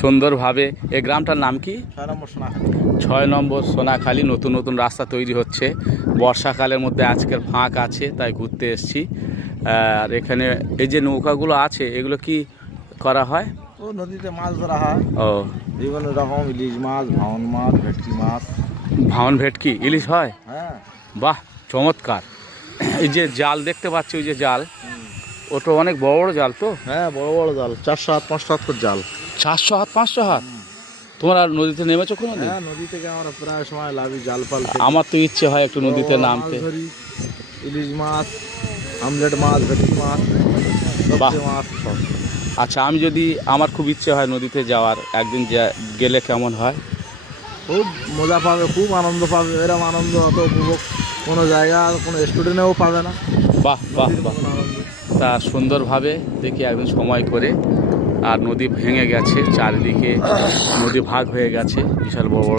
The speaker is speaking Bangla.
সুন্দরভাবে। এই গ্রামটার নাম কি? 6 নম্বর সোনাখালী। 6 নম্বর সোনাখালী। নতুন নতুন রাস্তা তৈরি হচ্ছে, বর্ষাকালের মধ্যে আজকের ফাঁক আছে তাই ঘুরতে এসেছি। আর এখানে এই যে নৌকাগুলো আছে এগুলো কি করা হয়? ও নদীতে মাছ ধরা হয়, ও, বিভিন্ন রকম ইলিশ মাছ, ভাঙন মাছ, ভেটকি মাছ। ভাঙন ভেটকি ইলিশ হয়? হ্যাঁ। বাহ, চমৎকার। এই যে জাল দেখতে পাচ্ছি, ওই যে জাল, ওটা অনেক বড় বড় জাল তো? হ্যাঁ, বড় বড় জাল, 400 হাত 500 হাত করে জাল। 400 হাত 500 হাত? তোমরা নদীতে নেমেছো কোনো দিন? হ্যাঁ, নদী থেকে আমরা প্রায় সময় লাভি জাল পাল থেকে। আমার তো ইচ্ছে হয় একটু নদীতে বড় বড় নামতে। মাছ ধরি, ইলিশ মাছ, আমলেট মাছ, ভেটকি মাছ, বাহ। সবজি মাছ সব। আচ্ছা, আমি যদি, আমার খুব ইচ্ছে হয় নদীতে যাওয়ার, একদিন গেলে কেমন হয়? খুব মজা পাবে, খুব আনন্দ পাবে। এরকম আনন্দ অত উপভোগ কোনো জায়গা কোনো স্টুডেন্টেও পাবে না। বাহ বাহ নদীর বাহ। মতন আনন্দ। তা সুন্দরভাবে দেখি একদিন সময় করে। আর নদী ভেঙে গেছে, চারিদিকে নদী ভাগ হয়ে গেছে, বিশাল বড় বড়